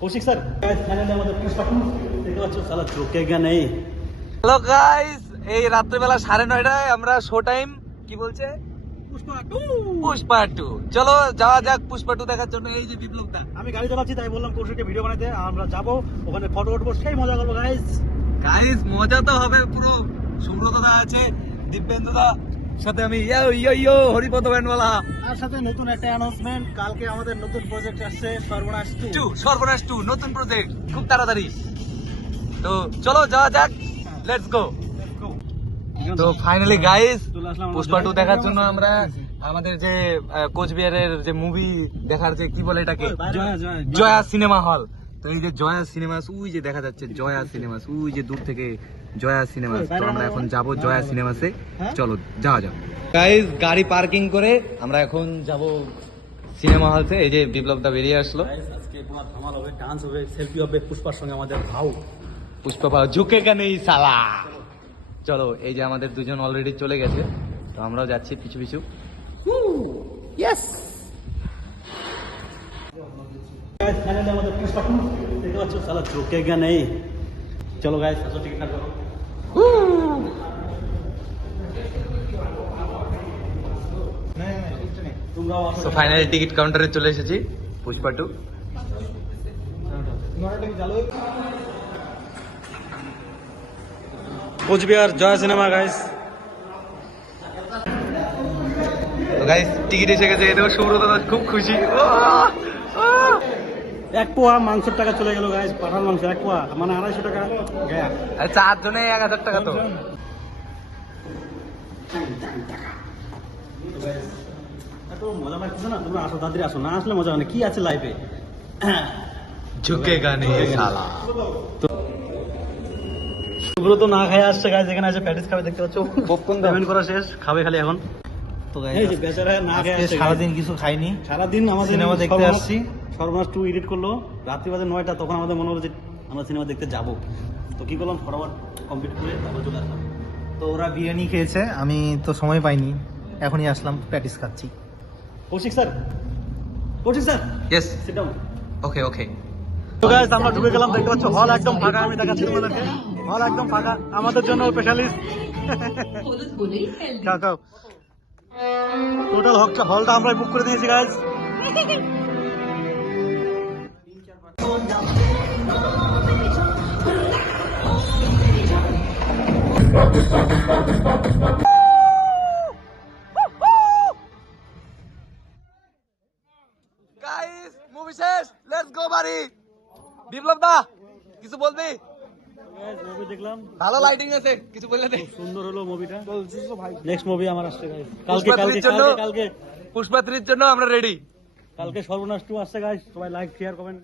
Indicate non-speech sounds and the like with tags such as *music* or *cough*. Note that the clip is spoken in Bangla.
কৌশিক স্যার ফাইনালি আমাদের পুষ্পা টু দেখতে পাচ্ছ সালা ঝোঁকেগা নেই। হ্যালো গাইস এই রাত্রেবেলা সাড়ে নয়টায় আমরা শো টাইম কি বলছে? পুষ্পা টু। চলো যাওয়া যাক পুষ্পা টু দেখার জন্য এই যে বিপ্লবদা আমি গাড়ি চালাচ্ছি তাই বললাম কৌশিককে ভিডিও বানাইতে আমরা যাব ওখানে ফটো উঠবো সেই মজা করব গাইস গাইস মজা তো হবে পুরো সুব্রত দা আছে দিব্যেন্দু দা সাথে আমি ইয়ো ইয়ো ইয়ো হরিপদ ব্যান্ডওয়ালা। তার সাথে নতুন একটা অ্যানাউন্সমেন্ট কালকে আমাদের নতুন প্রজেক্ট আসছে সর্বনাশ টু সর্বনাশ টু নতুন প্রজেক্ট খুব তাড়াতাড়ি। তো চলো যাওয়া যাক লেটস গো তো ফাইনালি গাইস পুষ্পা টু দেখার জন্য আমরা আমাদের যে কোচবিহারের যে মুভি দেখার যে কি বলে এটাকে? জয়া সিনেমা হল তো এই যে জয়া সিনেমাস ওই যে দেখা যাচ্ছে জয়া সিনেমাস ওই যে দূর থেকে জয়া সিনেমাস। তো আমরা এখন যাব জয়া সিনেমাসে? চলো যাওয়া যাক। গাইস গাড়ি পার্কিং করে আমরা এখন যাব সিনেমা হলতে এই যে বিপ্লব দা বেরিয়ে আসলো। আজকে তোমার ধামাল হবে ডান্স হবে সেলফি হবে পুষ্পার সঙ্গে আমাদের ভাও। পুষ্পা পাও ঝুঁকে কেন এই সালা চলো এই যে আমাদের দুজন অলরেডি চলে গেছে। তো আমরাও যাচ্ছি পিছু পিছু। ফাইনালি আমাদের পুষ্পা দেখতে পাচ্ছ সালা ঝোঁকেগা নেই। চলো গাইস আসো টিকিট কাট তো ফাইনালি টিকিট কাউন্টারে চলে এসেছি Pushpa two Cooch Behar Jaya cinema guys guys ticket এসে গেছে এটাও সুব্রত খুব খুশি। এক পোয়া মাংসের টাকা চলে গেল গাইস পাঠার মাংস এক পোয়া মানে আড়াইশো টাকা। গায়া আর চারজনে এক হাজার টাকা তো। মজা না? তোমরা আসো তাড়াতাড়ি আসো। না আসলে মজা কি আছে লাইফে ঝুঁকে গানে সালা ওগুলো তো না খায় আসছে গাইস এখানে আছে প্যাটিস খাবে দেখতে পাচ্ছ? পপকর্ন পেমেন্ট করা শেষ খাবে খালি এখন। তো যে বেচারা না খেয়ে আসছে সারাদিন কিছু খাইনি। সারাদিন আমাদের সিনেমা দেখতে আসছি। সর্বনাশ টু এডিট করল। রাত্রি বাজে নয়টা তখন আমাদের মনে হলো যে আমরা সিনেমা দেখতে যাব। তো কি করলাম? ফটাফট কমপ্লিট করে তারপর চলে আসলাম। তো ওরা বিরিয়ানি খেয়েছে আমি তো সময় পাইনি। এখনই আসলাম প্র্যাকটিস খাচ্ছি। Kaushik sir? Kaushik sir? Yes sit down okay okay তো গাইস আমরা ঢুকে গেলাম দেখতে পাচ্ছ হল একদম ফাঁকা আমি দেখাচ্ছি তোমাদেরকে। হল একদম ফাঁকা আমাদের জন্য স্পেশালিস্ট খাও খাও টোটাল হলটা হলটা আমরা বুক করে দিয়েছি গাইস *laughs* মুভি শেষ লেটস গো বাড়ি বিপ্লব দা কিছু বলবি? মুভি দেখলাম। ভালো লাইটিং আছে কিছু বললে দে। সুন্দর হলো মুভিটা নেক্সট মুভি আমার আসছে গাইস কালকে পুষ্পা জন্য আমরা রেডি কালকে সর্বনাশ টু আসছে গাইস সবাই লাইক শেয়ার কমেন্ট